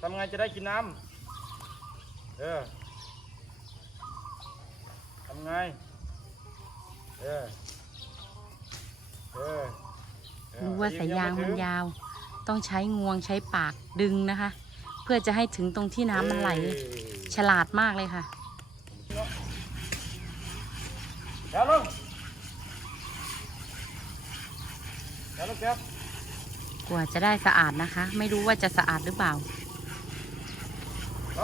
ทำไงจะได้กินน้ำเออทำไงเออเออเออรู้ว่าสายยางมันยาว ต้องใช้งวงใช้ปากดึงนะคะ เพื่อจะให้ถึงตรงที่น้ำมันไหล ฉลาดมากเลยค่ะ เดี๋ยวลงเดี๋ยวลงแก๊บกว่าจะได้สะอาดนะคะ ไม่รู้ว่าจะสะอาดหรือเปล่า ส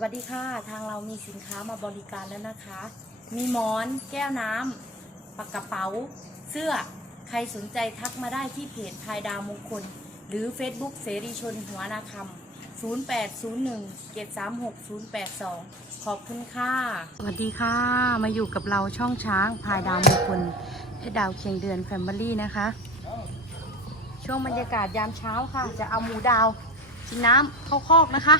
วัสดีค่ะ ทางเรามีสินค้ามาบริการแล้วนะคะ มีหมอน แก้วน้ำปากกระเป๋า เสื้อ ใครสนใจทักมาได้ที่เพจพายดาวมงคล หรือ Facebook เสรีชนหัวนาคำ 0801 736 082 ขอบคุณค่ะ สวัสดีค่ะ มาอยู่กับเราช่องช้างพายดาวมงคลเพชรดาวเคียงเดือนแฟมิลี่นะคะ ช่วงบรรยากาศยามเช้าค่ะ จะเอาหมูดาวกินน้ำเข้าคอกนะคะ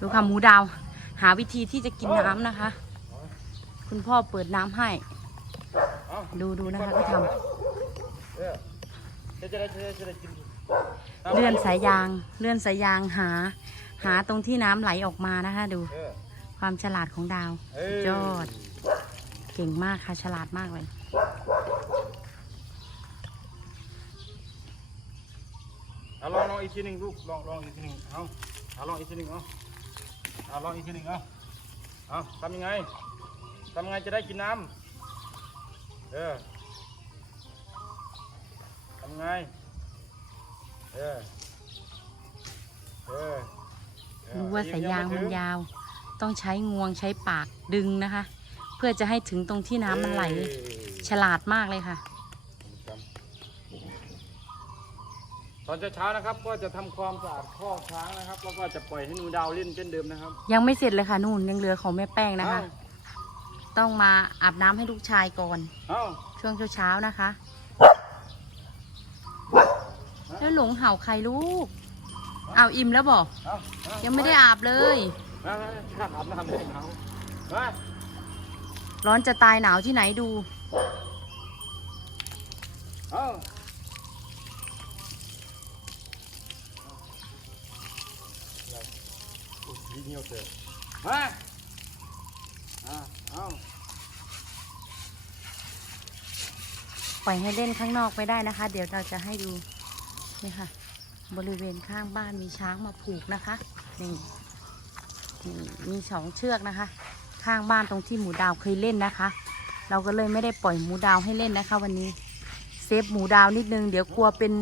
ดูค่ะหมูดาว หาวิธีที่จะกินน้ำนะคะ คุณพ่อเปิดน้ำให้ ดูดูนะคะก็ทำ เลื่อนสายยาง เลื่อนสายยางหา หาตรงที่น้ำไหลออกมานะคะ ดู ความฉลาดของดาว ยอด เก่งมากค่ะ ฉลาดมากเลยเอาลองลองอีกทีหนึ่งลูกลองลองอีกทีหนึ่งเอาเอาลองอีกทีหนึ่งเอาเอาลองอีกทีหนึ่งเอาเอาทำยังไงทำยังไงจะได้กินน้ำเออ ไง เออ เออเออรู้ว่าสายยางมันยาว ต้องใช้งวงใช้ปากดึงนะคะ เพื่อจะให้ถึงตรงที่น้ำมันไหล เอ้ยฉลาดมากเลยค่ะ ตอนเช้าๆนะครับ ก็จะทำความสะอาดคอกช้างนะครับ แล้วก็จะปล่อยให้หนูดาวเล่นเช่นเดิมนะครับยังไม่เสร็จเลยค่ะนู่นยังเหลือของแม่แป้งนะคะเอ้าต้องมาอาบน้ำให้ลูกชายก่อน เอ้า ช่วงเช้าๆนะคะ แล้วหลงเห่าใครลูกเอาอิ่มแล้วบอกเอ้าเอ้ายังไม่ได้อาบเลยมามาข้าอาบน้ำเลยเอามาร้อนจะตายหนาวที่ไหนดูเอาอุ๊ยดีเงียวเถอะมาอ่าเอาปล่อยให้เล่นข้างนอกไม่ได้นะคะ เดี๋ยวเราจะให้ดู นี่ค่ะ บริเวณข้างบ้านมีช้างมาผูกนะคะนี่นี่มีสองเชือกนะคะ ข้างบ้านตรงที่หมูดาวเคยเล่นนะคะ เราก็เลยไม่ได้ปล่อยหมูดาวให้เล่นนะคะ วันนี้เซฟหมูดาวนิดนึงเดี๋ยวกลัวเป็น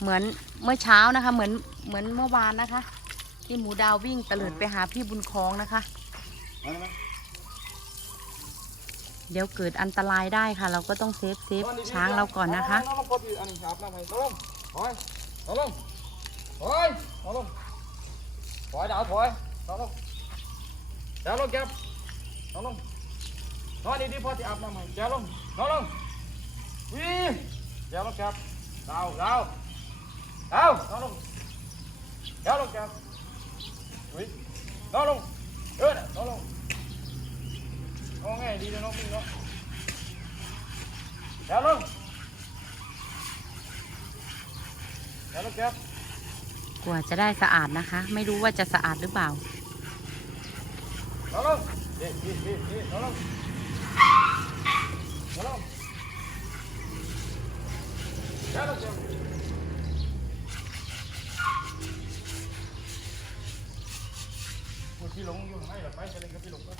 เหมือนเมื่อเช้านะคะ เหมือนเหมือนเมื่อวานนะคะ ที่หมูดาววิ่งตะเลิดไปหาพี่บุญคลองนะคะ เดี๋ยวเกิดอันตรายได้ค่ะ เราก็ต้องเซฟเซฟช้างเราก่อนนะคะ น้องลงกดอยู่อันนี้อาบน้ำให้น้องลงถอย น้องลงถอยน้องลงถอยดาวถอยน้องลงดาวลงแก๊บน้องลงนอนดีๆพอที่อาบน้ำให้ดาวลงนองลงวิ่งดาวลงแก๊บดาวดาวดาวน้องลงดาวลงแก๊บวิ่งนองลงเออนองลงน้องไงดีเลยน้องวิ่งเนาะดาลงเดี๋ยวลูกแก๊บกว่าจะได้สะอาดนะคะ ไม่รู้ว่าจะสะอาดหรือเปล่านอนลงเอ๊ะเอ๊ะเอ๊ะเอ๊ะนอนลงนอนลงเดี๋ยวลูกแก๊บพูดพี่หลงอยู่ไหนล่ะไปจะเล่นกับพี่หลงก็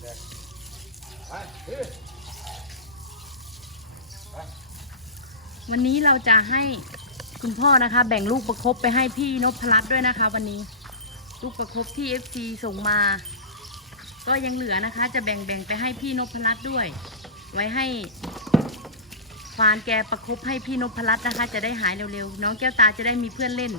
แดกไปเฮ้ยไป วันนี้เราจะให้คุณพ่อนะคะ แบ่งลูกประคบไปให้พี่นพรัตน์ด้วยนะคะ วันนี้ลูกประคบที่ FC ส่งมา ก็ยังเหลือนะคะ จะแบ่งแบ่งไปให้พี่นพรัตน์ด้วย ไว้ให้ควานแกประคบให้พี่นพรัตน์นะคะ จะได้หายเร็วๆน้องแก้วตาจะได้มีเพื่อนเล่น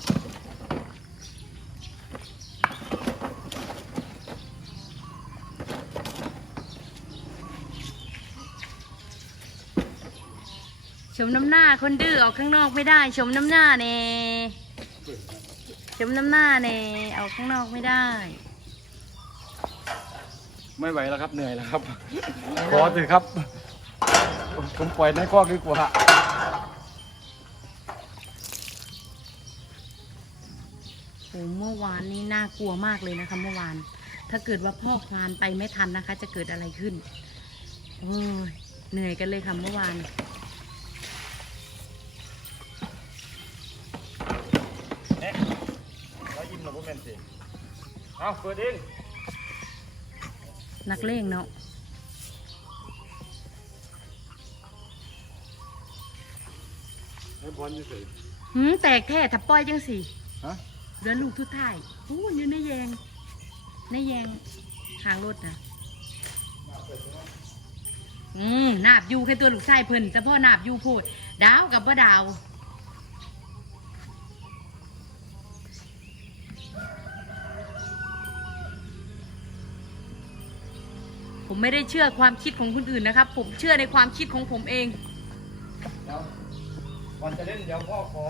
มน้ำหน้าคนดื้อออกข้างนอกไม่ได้ ชมน้ำหน้าเน่ชมน้ำหน้าเน่ออกข้างนอกไม่ได้ ไม่ไหวแล้วครับเหนื่อยแล้วครับ ขอเถอะครับผมปล่อยในกล้องดีกว่าโอ้เมื่อวานนี้น่ากลัวมากเลยนะคะ เมื่อวาน ถ้าเกิดว่าพ่อควานไปไม่ทันนะคะ จะเกิดอะไรขึ้นโอ้ยเหนื่อยกันเลยค่ะเมื่อวาน แล้วยิ้มเราก็เป็ นสิเอาเปิดเองนักเลงเนาะให้บอลอยู่สิหืมแตกแท้ถ้าปล่อยจังสิฮะเรือลูกทุดท้ายอู้อยู่ในแยง ในแยงหางรถนะอืมนาบอยู่แค่ตัวลูกชายเพิ่นแต่พ่อนาบอยู่พูดดาวกับบ่ดาว ผมไม่ได้เชื่อความคิดของคนอื่นนะครับ ผมเชื่อในความคิดของผมเองเดี๋ยวก่อนจะเล่นเดี๋ยวพ่อขอ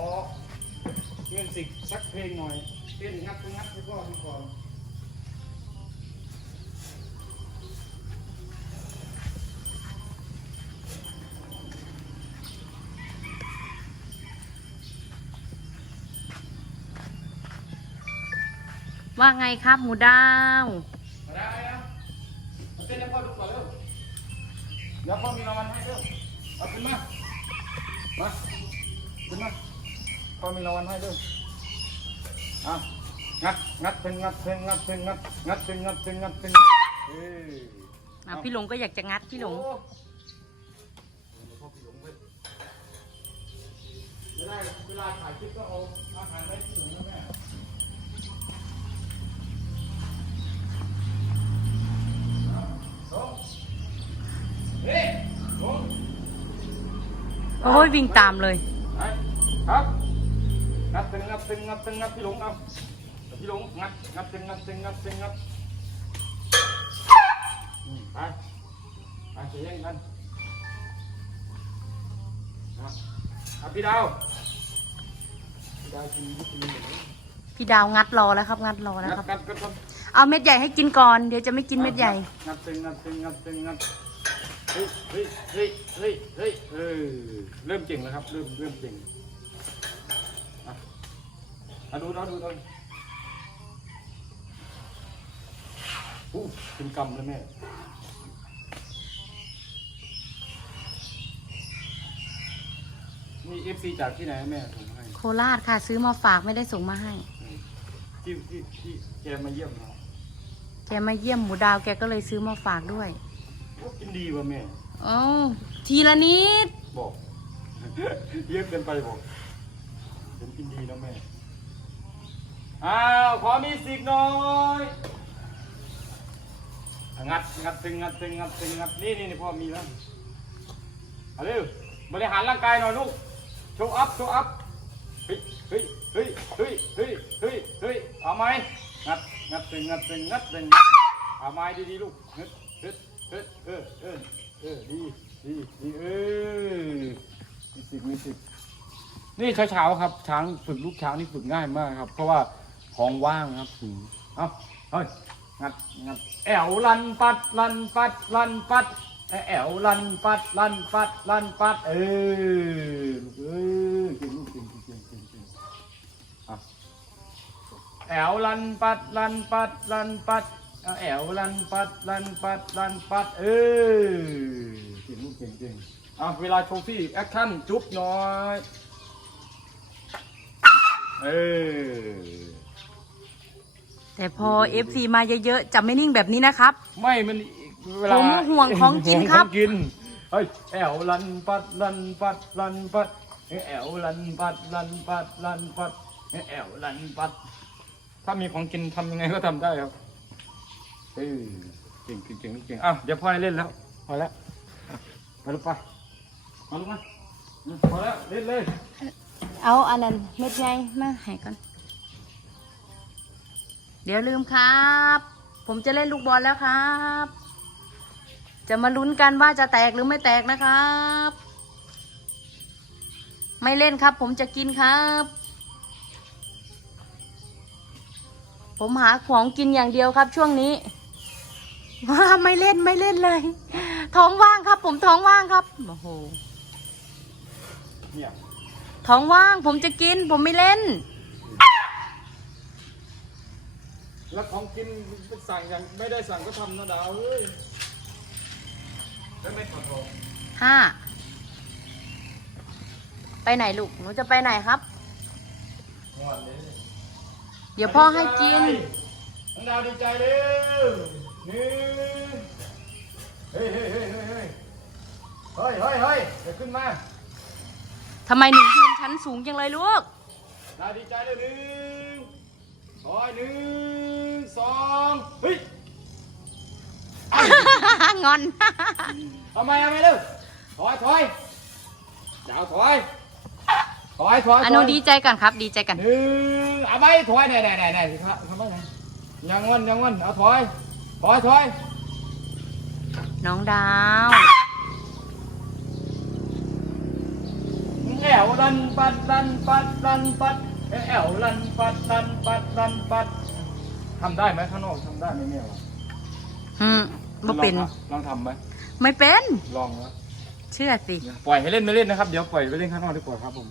เงินสิกสักเพลงหน่อยเต้นงัดไปงัดให้พ่อดูก่อนว่าไงครับหมูดาว มาได้นะเอาเต้นให้พ่อดูก่อนเร็วเดี๋ยวพ่อมีรางวัลให้เร็วเอาขึ้นมามาขึ้นมาพ่อมีรางวัลให้เร็วอะงัดงัดเพลงงัดเพลงงัดเพลงงัดงัดเพลงงัดเพลงงัดเพลงเอ้ยอะพี่หลงก็อยากจะงัดพี่หลงโอ้พ่อพี่หลงเว้ยเวลาเวลาถ่ายคลิปก็เอาอาหารไว้ที่หลงนะแม่ โอ้ยวิ่งตามเลยไปครับงัดตึงงัดตึงงัดตึงงัดพี่หลงเอาพี่หลงงัดงัดตึงงัดตึงงัดตึงงัดอืมไปไปจะแย่งกันเอาเอาพี่ดาวพี่ดาวกินลูกกินหมูพี่ดาวงัดรอแล้วครับ งัดรอแล้วงัดครับงัดงัดงัดเอาเม็ดใหญ่ให้กินก่อน เดี๋ยวจะไม่กินเม็ดใหญ่ งัดตึงงัดตึงงัดตึงงัด เฮ้ยเฮ้ยเฮ้ยเฮ้ยเฮ้ยเออเริ่มเก่งแล้วครับ เริ่มเริ่มเก่งอะอะดูดูดูดูอู้เป็นกำแล้วแม่นี่เอฟซีจากที่ไหนแม่ผมให้โคราชค่ะ ซื้อมาฝากไม่ได้ส่งมาให้ ที่ที่ที่แกมาเยี่ยมเราแกมาเยี่ยมหมูดาวแกก็เลยซื้อมาฝากด้วย กินดีว่ะแม่เอ้าทีละนิด บอกเยอะเกินไปบอกผมกินดีนะแม่ อ้าว ขอมีสิกหน่อยอะงัดงัดตึงงัดตึงงัดตึงงัดนี่นี่นี่พ่อมีแล้วเอาเร็วบริหารร่างกายหน่อยลูกโชว์อัพโชว์อัพเฮ้ยเฮ้ยเฮ้ยเฮ้ยเฮ้ยเฮ้ยเฮ้ยเอาไหมงัดงัดตึงงัดตึงงัดตึงเอาไม้ดีๆลูกเฮ้ยเฮ้ย เฮ้ยเออเออเออดีดีดีเออมีสิบมีสิบนี่เช้าๆครับช้างฝึกลูกช้างนี่ฝึกง่ายมากครับ เพราะว่าของว่างครับถึงเอาเฮ้ยงัดงัดแอวลันปัดลันปัดลันปัดแอวลันปัดลันปัดลันปัด เออลูกเออเก่งลูกเก่งเก่งเก่งเก่งอะแอวลันปัดลันปัดลันปัด เอาแอวลันปัดลันปัดลันปัด เออเก่งลูกเก่งเก่งเอาเวลาโชว์ฟี่แอคชั่นจุ๊บหน่อย เออ แต่พอ FC มาเยอะๆจะไม่นิ่งแบบนี้นะครับ ไม่มันเวลาผมห่วงของกินครับ ห่วงของกินเฮ้ยแอวลันปัดลันปัดลันปัดแอวลันปัดลันปัดลันปัดแอวลันปัด ถ้ามีของกินทำยังไงก็ทำได้ครับ เออเก่งเก่งเก่งเก่งอะเดี๋ยวพ่อให้เล่นแล้วพอแล้วอะไปลูกไปมาลูกมาอืมพอแล้วเล่นเลยเอาอันนั้นเม็ดใหญ่มาให้ก่อน เดี๋ยวลืมครับ ผมจะเล่นลูกบอลแล้วครับ จะมาลุ้นกันว่าจะแตกหรือไม่แตกนะครับ ไม่เล่นครับ ผมจะกินครับ ผมหาของกินอย่างเดียวครับช่วงนี้ว้า ไม่เล่นไม่เล่นเลย ท้องว่างครับ ผมท้องว่างครับโอ้โหเนี่ยท้องว่าง ผมจะกิน ผมไม่เล่น แล้วของกินสั่งอย่างไม่ได้สั่งก็ทำนะดาวเอ้ยแล้วไม่ถอดออกห้าไปไหนลูกหนูจะไปไหนครับงอนเลยเดี๋ยวพ่อให้กินน้องดาวดีใจเร็วหนึ่ง เฮ้ยเฮ้ยเฮ้ยเฮ้ยเฮ้ยเฮ้ยเฮ้ยเฮ้ยเดี๋ยวขึ้นมาทำไมหนูยืนชั้นสูงจังเลยลูกดีใจเร็วหนึ่งถอยหนึ่งสองเฮ้ยงอน ทำไมทำไมเร็วถอยถอยดาวถอยถอยถอยอันุดีใจกันครับ ดีใจกันหนึ่งเอาไปถอยไหนไหนไหนไหนครับทำไมไหนยังวันยังวันเอาถอย ถอยถอยน้องดาวแอวลันปัดลันปัดลันปัดแอวลันปัดลันปัดลันปัดทำได้ไหมข้างนอกทำได้ไหมเนี่ยวะอืมบ่เป็น ลองลองทำไหมไม่เป็น ลองนะเชื่อสิ ปล่อยให้เล่นไม่เล่นนะครับ เดี๋ยวปล่อยไปเล่นข้างนอกดีกว่าครับผม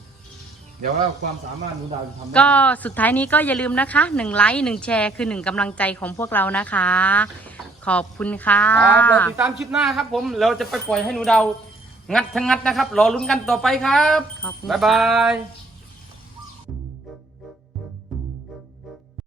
เดี๋ยวว่าความสามารถหนูดาวจะทำได้ก็สุดท้ายนี้ก็อย่าลืมนะคะหนึ่งไลค์หนึ่งแชร์คือหนึ่งกำลังใจของพวกเรานะคะ ขอบคุณค่ะ ครับเราติดตามคลิปหน้าครับผม เราจะไปปล่อยให้หนูดาวงัดทั้งงัดนะครับ รอลุ้นกันต่อไปครับ ขอบคุณบ๊ายบาย